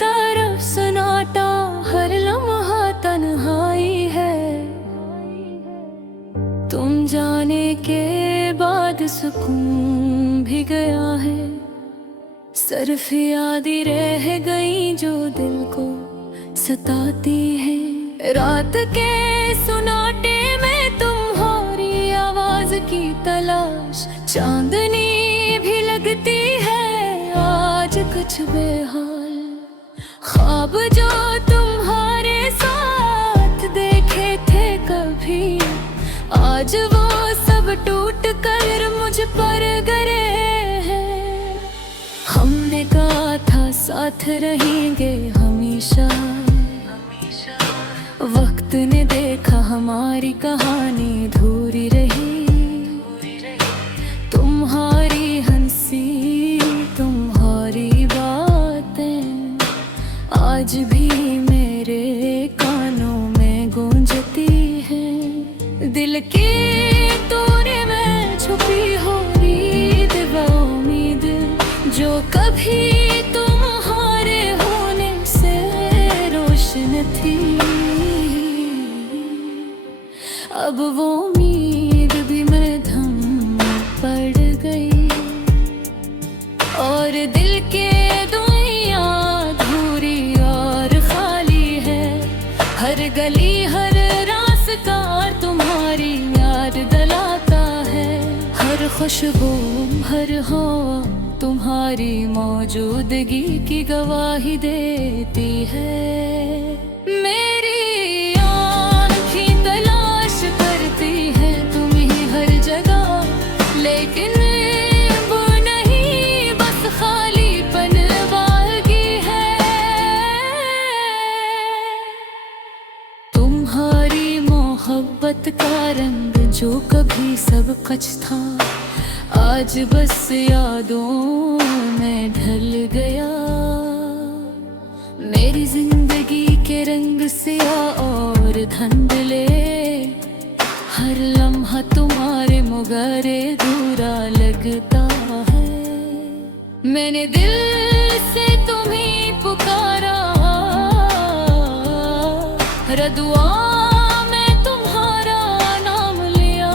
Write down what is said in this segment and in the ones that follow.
तरफ सन्नाटा, हर लम्हा तन्हाई है। तुम जाने के बाद सुकून भी गया है, सिर्फ यादें रह गई जो दिल को सताती है। रात के सुनाटे में तुम्हारी आवाज की तलाश, चांदनी भी लगती है आज कुछ बेहाल। ख्वाब जो तुम्हारे साथ देखे थे कभी, आज वो सब टूट कर मुझ पर गिरे हैं। हमने कहा था साथ रहेंगे हमेशा, वक्त ने देखा हमारी कहानी अधूरी रही। तुम्हारी हंसी, तुम्हारी बातें आज भी मेरे कानों में गूंजती हैं। दिल की तूने में छुपी हो रीत व उम्मीद, जो कभी तुम्हारे होने से रोशन थी, अब वो उम्मीद भी मध्यम पड़ गई। और दिल के दुनिया अधूरी और खाली है। हर गली हर रास्ता तुम्हारी याद दिलाता है। हर खुशबू हर हवा तुम्हारी मौजूदगी की गवाही देती है। मेरी लेकिन वो नहीं, बस खालीपन बाकी है। तुम्हारी मोहब्बत का रंग जो कभी सब कुछ था, आज बस यादों में ढल गया। मेरी जिंदगी के रंग सियाह और धुंधले, हर लम्हा तुम्हारे मुगारे दूरा लगता है। मैंने दिल से तुम्हें पुकारा, हर दुआ में तुम्हारा नाम लिया,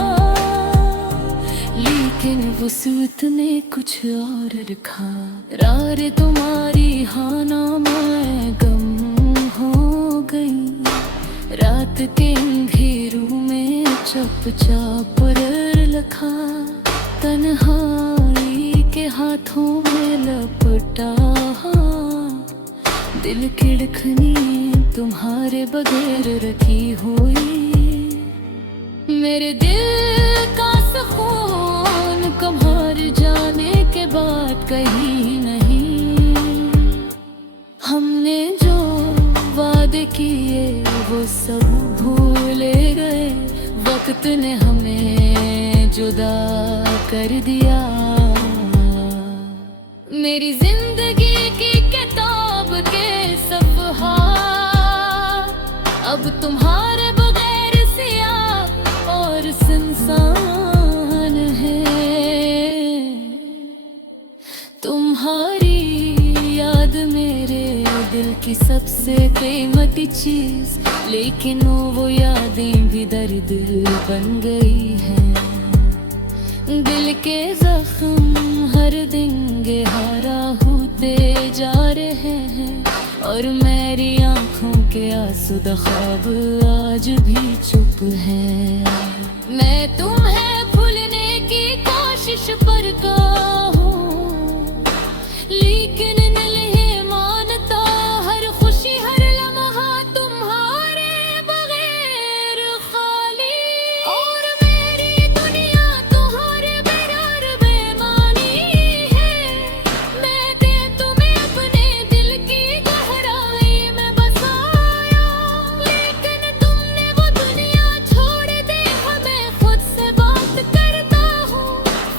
लेकिन वसूत ने कुछ और रखा। रार तुम्हारी हाँ नाम गम हो गई। रात के अंधेरों में चुपचाप लखा, तन्हाई के हाथों में लपटा। दिल की धड़कनी तुम्हारे बगैर रखी हुई। मेरे दिल का सुकून कमहार जाने के बाद कहीं नहीं। हमने जो वादे किए वो सब भूले गए। वक्त ने हमें जुदा कर दिया। मेरी जिंदगी की किताब के सफ़हा अब तुम्हारे बगैर सियाह और सुनसान है। तुम्हारी याद मेरे दिल की सबसे कीमती चीज, लेकिन वो यादें भी दर्द बन गई हैं। दिल के जख्म हर दिन गहरा होते जा रहे हैं, और मेरी आंखों के आसूदा ख्वाब आज भी चुप हैं। मैं तुम्हें भूलने की कोशिश करता हूँ, लेकिन नहीं मानता। हर खुशी हर लम्हा तुम्हारे बगैर खाली, और मेरी दुनिया तुम्हारे बगैर बेमानी है। मैं दे तुम्हें अपने दिल की गहराई में बसाया, लेकिन तुमने वो दुनिया छोड़ दी। हमें खुद से बात करता हूँ,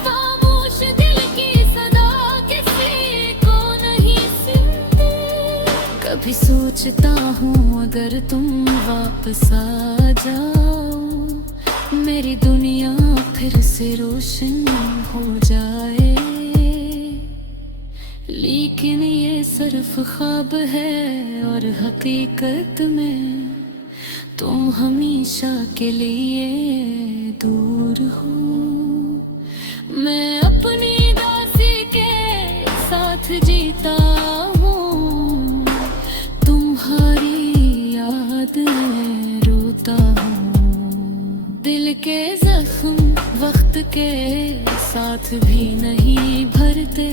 खामोश दिल की सदा किसी को नहीं सुनती। कभी सोचता हूँ अगर तुम वापस आ जाओ, मेरी दुनिया फिर से रोशन हो जाए। लेकिन ये ये सिर्फ ख्वाब है और हकीकत में तुम हमेशा के लिए दूर हो। मैं अपनी दासी के साथ जीता हूँ, तुम्हारी याद में रोता हूँ। दिल के जख्म वक्त के साथ भी नहीं भरते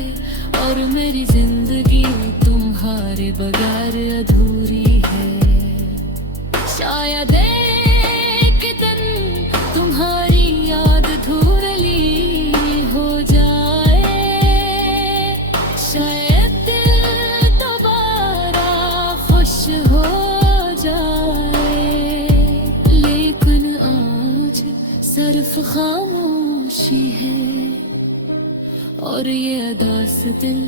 और मेरी जिंदगी तुम्हारे बगैर अधूरी है। शायद एक दिन तुम्हारी याद धुंधली हो जाए, शायद दिल दोबारा खुश हो जाए, लेकिन आज सिर्फ खामोशी है और ये अदास दिल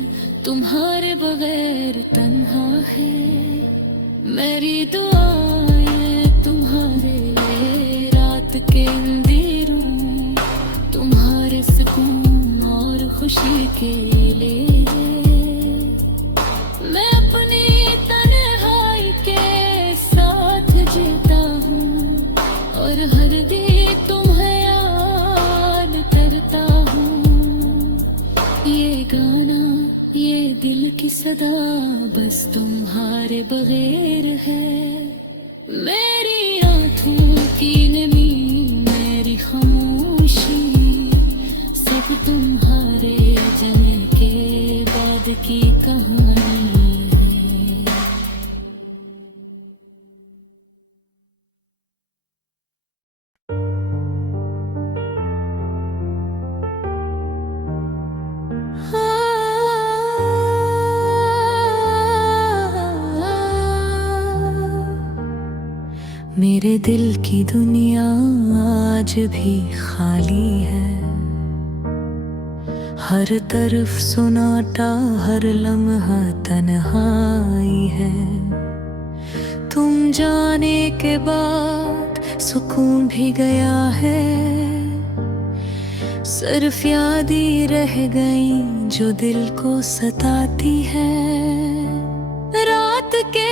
तुम्हारे बगैर तन्हा है। मेरी दुआएं तुम्हारे लिए रात के अंधेरों, तुम्हारे सुकून और खुशी के लिए। मैं अपनी तन्हाई के साथ जीता हूँ और हर दिन तुम्हें याद करता हूँ। ये गाना, ये दिल की सदा बस तुम्हारे बगैर है। मेरी आँखों की नमी, मेरी खामोशी, सब तुम्हारे जाने के बाद की कहानी है। मेरे दिल की दुनिया आज भी खाली है, हर तरफ सुनाटा, हर लम्हा तन्हाई है। तुम जाने के बाद सुकून भी गया है, सिर्फ याद ही रह गई जो दिल को सताती है। रात के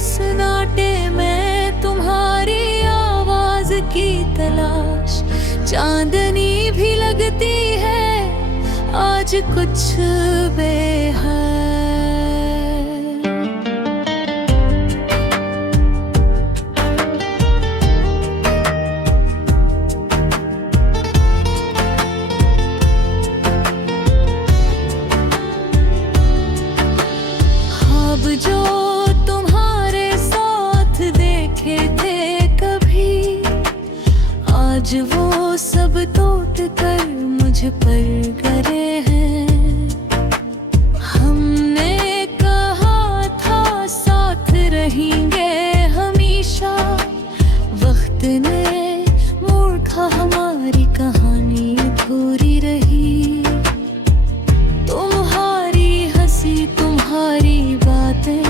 सन्नाटे में तुम्हारी आवाज की तलाश, चांदनी भी लगती है आज कुछ बेहद। ख्वाब जो तुम्हारे साथ देखे थे कभी, आज वो सब टूट कर मुझ पर गिरे हैं। हमने कहा था साथ रहेंगे हमेशा, वक्त ने मूर्खा हमारी कहानी अधूरी रही। तुम्हारी हंसी, तुम्हारी बातें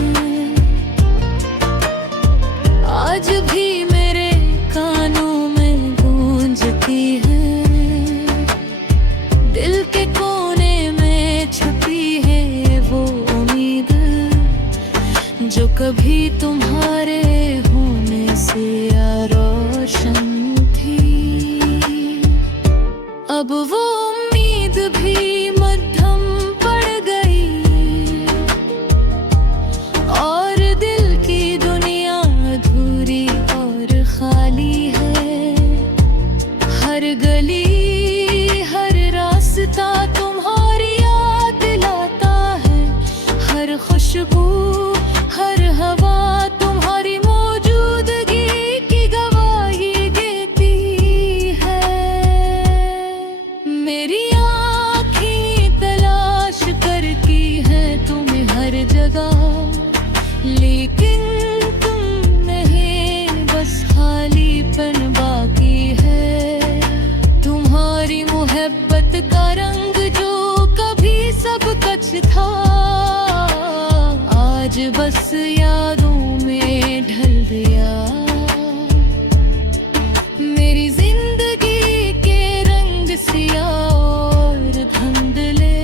आज भी मेरे कानों में गूंजती हैं। दिल के कोने में छुपी है वो उम्मीद जो कभी तुम्हारे होने से रोशन थी। अब वो उम्मीद भी मध्यम पड़ गई और दिल की दुनिया अधूरी और खाली है। हर गली, हर रास्ता तुम्हारी याद दिलाता है, हर खुशबू, हर हवा तुम्हारी मौजूदगी की गवाही देती है। मेरी आँखें तलाश करती है तुम्हें हर जगह, लेकिन तुम नहीं, बस खालीपन बाकी है। तुम्हारी मोहब्बत का रंग जो कभी सब कुछ था, आज बस यादों में ढल गया। मेरी जिंदगी के रंग सियाह और धुंधले,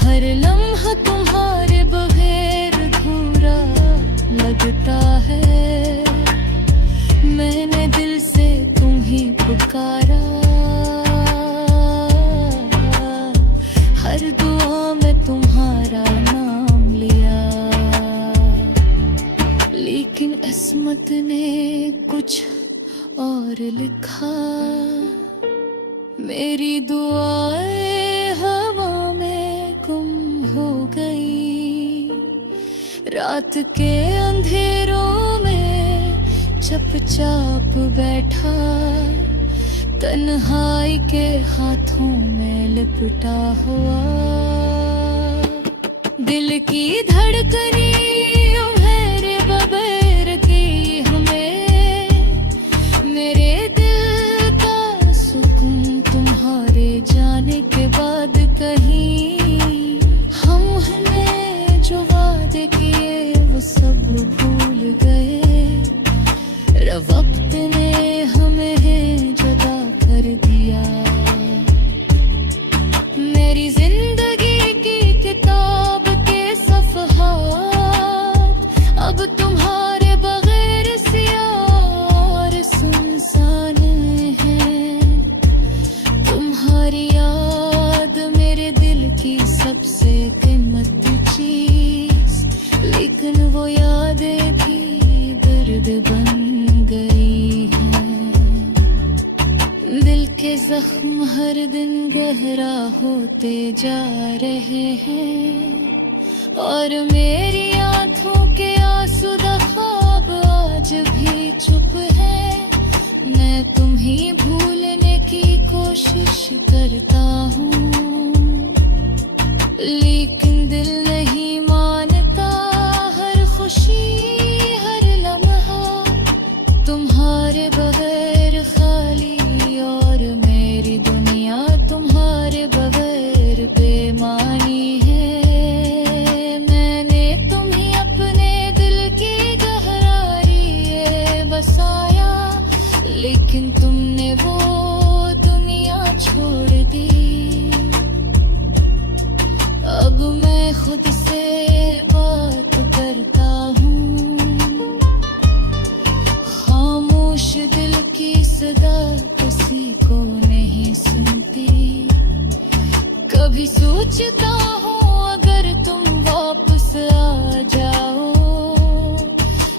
हर लम्हा तुम्हारे हर दुआ में तुम्हारा नाम लिया, लेकिन किस्मत ने कुछ और लिखा। मेरी दुआएं हवा में गुम हो गई, रात के अंधेरों में चुपचाप बैठा, तन्हाई के हाथों में लिपटा हुआ। दिल की धड़कनी मेरे बगैर की हमें, मेरे दिल का सुकून तुम्हारे जाने के बाद कहीं। हमने जो वादे किए वो सब भूल गए, वक्त ने हमें जुदा कर दिया। मेरी जिंदगी की किताब के सफ़हात अब तुम्हारे बगैर सियाह और सुनसान हैं। तुम्हारी याद मेरे दिल की सबसे कीमती चीज, लेकिन वो यादें भी दर्द बन गई हैं। दिल के जख्म हर दिन गहरा होते जा रहे हैं, और मेरी आंखों के आंसू ख्वाब आज भी चुप है। मैं तुम्हें भूलने की कोशिश करता हूँ, लेकिन दिल नहीं मानता। हर खुशी हर लम्हा तुम्हारे बगैर खाली, और मेरी दुनिया तुम्हारे बगैर बेमानी है। मैंने तुम्हें अपने दिल की गहराई में बसाया, लेकिन तुमने वो दुनिया छोड़ दी। अब मैं खुद से बात करता हूँ, खामोश दिल की सदा किसी को नहीं सुनती। कभी सोचता हूँ अगर तुम वापस आ जाओ,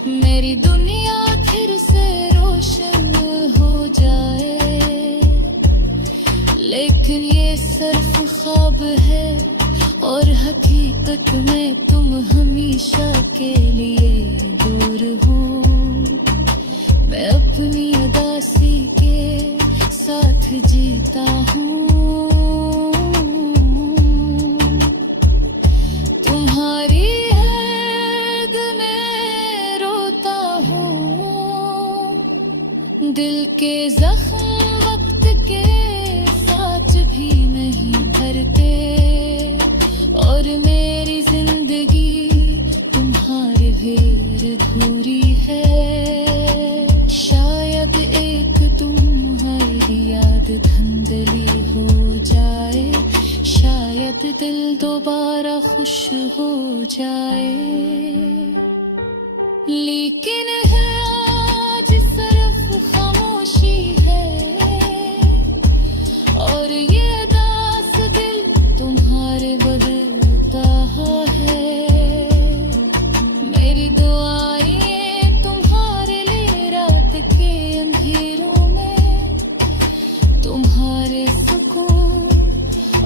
मेरी दुनिया फिर से रोशन हो जाए। लेकिन ये सिर्फ ख्वाब है, और हकीकत में तुम हमेशा के लिए दूर हो। मैं अपनी उदासी के साथ जीता हूँ, तुम्हारी याद में रोता हूँ। दिल के जख्म वक्त के साथ भी नहीं भरते, और मेरी जिंदगी तुम्हारे बगैर अधूरी है। शायद एक तुम्हारी याद धुंधली हो जाए, शायद दिल दोबारा खुश हो जाए। लेकिन है आज सिर्फ खामोशी है, और ये दास दिल तुम्हारे बदलता है। मेरी दुआएं तुम्हारे लिए रात के अंधेरों में, तुम्हारे सुकून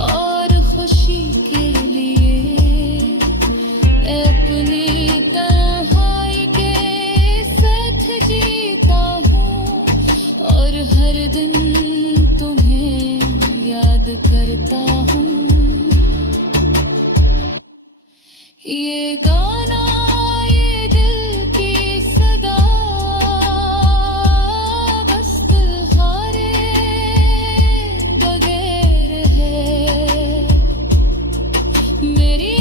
और खुशी के लिए। अपनी तन्हाई के साथ जीता हूँ, और हर दिन तुम्हें याद करता हूँ। ये गाना ये दिल की सदा बस तुम्हारे बगैर है। मेरी